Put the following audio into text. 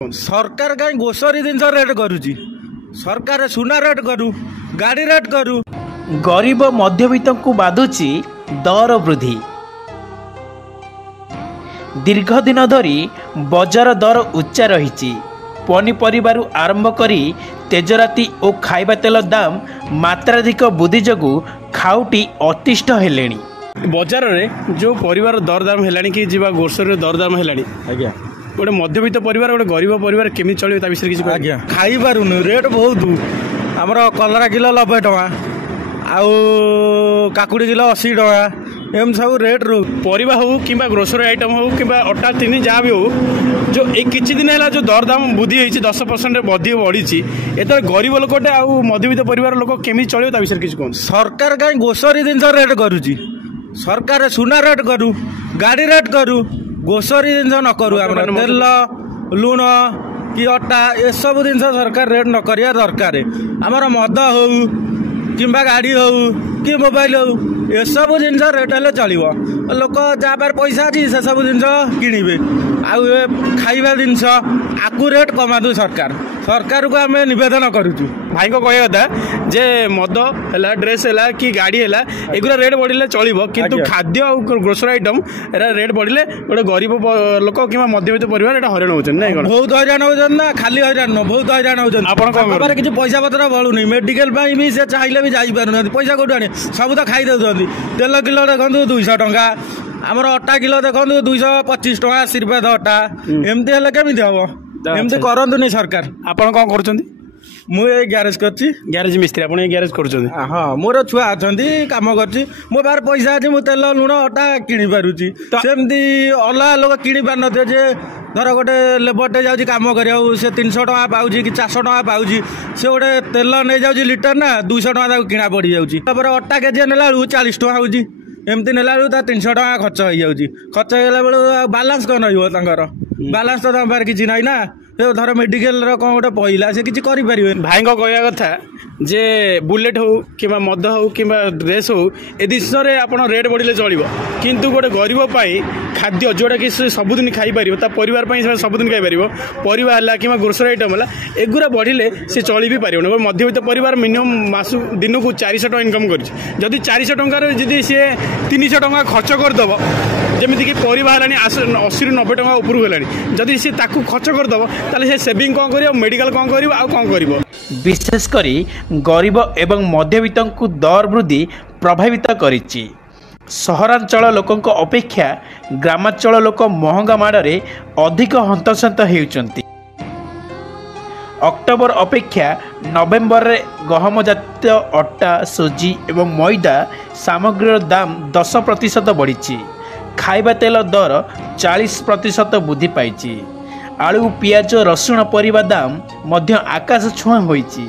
सरकार कहीं गोसरी जिन रेट करुची सरकार सुना रेट करू गाड़ी रेट करू गरीब मध्यवित्त को बाधुची दर वृद्धि। दीर्घ दिन धरी बजार दर उच्चा रही पनीपरिबारु आरंभ करी तेजराती और खाइबा तेल दाम मात्राधिक वृद्धि जोगु खाउटी अतिष्ठ हेलेनी। बजार में जो परिवार दरदाम है कि जीवा ग्रोसरी दरदाम है आज्ञा गोटे मध्यवित्त परिवार गोटे गरीब परिवार केमी चलिए ता विषय किसी आज्ञा खाई पारुनु रेट बहुत आमर कलरा किलो 90 टका आउ काकुड़ी किलो 80 टका एम सब रेट रू परिवा हो कि ग्रोसरी आइटम हो कि अटा चीनी जहाँ भी हो जो एक किसी दिन है जो दरदाम वृद्धि होती 10% बढ़ी एत गरीब लोकटे आउ मध्यवित्त परिवार लोक केमी चलिए ता विषय किसी कहूँ। सरकार कहीं गोसरी जिन रेट करुची सरकार सुना रेट करू गाड़ी रेट करू गोसरी जिन न करू तेल लुण कि अटा ए सब जिन सरकार रेट न करिया दरकार आमर मद हो कि गाड़ी हो कि मोबाइल हो ए सब जिन रेट हेल्ले चलो लोक जहाँ पार पैसा अच्छी से सब जिन किणवे आउ खाइबा जिनस आकु रेट कमातु सरकार को आम नवेदन करुचु। भाई को कहया कथा जे मद है ड्रेस है कि गाड़ी है एगुरा रेट बढ़िले चलो किंतु खाद्य और ग्रोसरी आइटम एरा रेट बढ़िले गोटे गरीब लोक कि मध्यवित्त परिवार एटा हरान होचन नहीं कोन बहुत हरान होचन ना खाली हरान न बहुत हरान होचन आपण कोन किछि पैसा पत्र बळुनी मेडिकल पाई भी से चाहिले भी जाई पारु पैसा कोठु आने सब तो खाई दउछन तेल किलो देखंतु 200 टंका आमर अटा किलो देखंतु 225 टंका आशीर्वाद अटा एमती हेले केमिति हबो एमती करंतु सरकार। आपण कोन करछन्ती मु ए गैरेज करछि गैरेज मिस्त्री आपण ए गैरेज करछन्ती हां मोर छुआ अछन्ती काम करछि मो बार पैसा अछि मु तेल लुण अटा किनि पारुछि सेमती अला लोक किनि पार नथे जे धर गोटे लेबरटे जाउछि काम करिया से 300 टका पाउछि कि 400 टका पाउछि से गोटे तेल नै जाउछि लिटर ना 200 टका ताको किना पड़ी जाउछि तापर अटा केजी नेला 40 टका होउछि एमती नेला 300 टका खर्च हो जाउछि खर्च होला बेले बैलेंस कोन रहइबो तांकर बैलेंस तो तां पार किछि नै ना धर मेडिकल कौन गोटे पहला से किसी करें। भाई को कहया कथा जे बुलेट हो कि मद हो कि ड्रेस हो ए जिन आप रेट बढ़िले चलो किंतु गोटे गरीब खाद्य जोटा कि सबुदिन खाईपर परिवार सबुदिन खाईपर परिवा है कि ग्रोसरी आइटम है एगुरा बढ़िले सी चली भी पार मध्यवित्त परिवार मिनिमम मास दिन को 400 टका इनकम कर 400 टकर जी सी 300 टका खर्च करदेव जमीक परिवार है 80-90 टका उपरू है जदि सी खर्च करदेव ताले से सेविंग कौन कर मेडिकल कौन कर कौन कर विशेष करी गरीब एवं मध्यवित्त को दर वृद्धि प्रभावित करिछि। सहरांचल लोकंक अपेक्षा ग्रामांचल लोक महंगा माड़े अधिक हंतसंत हेउचंती। अक्टोबर अपेक्षा नवेम्बर रे गहम जातीय अटा सुजी एवं मैदा सामग्रीर दाम 10% बढ़ी खाइबा तेल दर 40% वृद्धि पाई आलू पियाज रसुण परिबा दाम मध्य आकाश छुआ होईची।